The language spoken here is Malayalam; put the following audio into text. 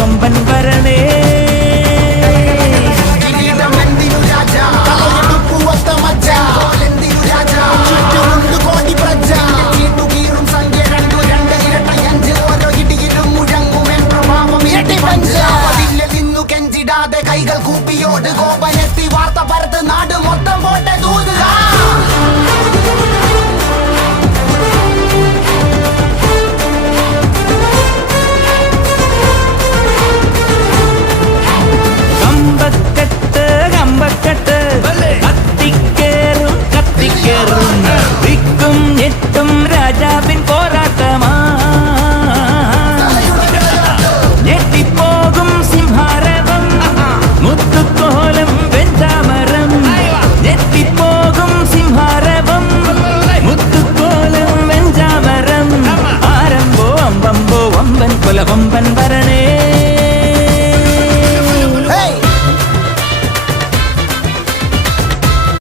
കൊമ്പൻ വരണേ. കൈകൾ കൂപ്പിയോട് കോപനെത്തി വാർത്ത പരത്ത് നാട് മൊത്തം പോട്ടെ തൂതുക. കമ്പക്കെട്ട് കമ്പക്കെട്ട് കത്തിക്കേറും കത്തിക്കേറും വിക്കും ഞെട്ടും രാജാവിൻ പോരാട്ടമാ. ഞെട്ടിപ്പോകും സിംഹാരവം മുത്തുക്കോലം വെഞ്ചാമരം. ഞെട്ടിപ്പോകും സിംഹാരവം മുത്തുക്കോലം വെഞ്ചാമരം. ആരംഭോ അമ്പമ്പോ വമ്പൻ കൊല വമ്പൻ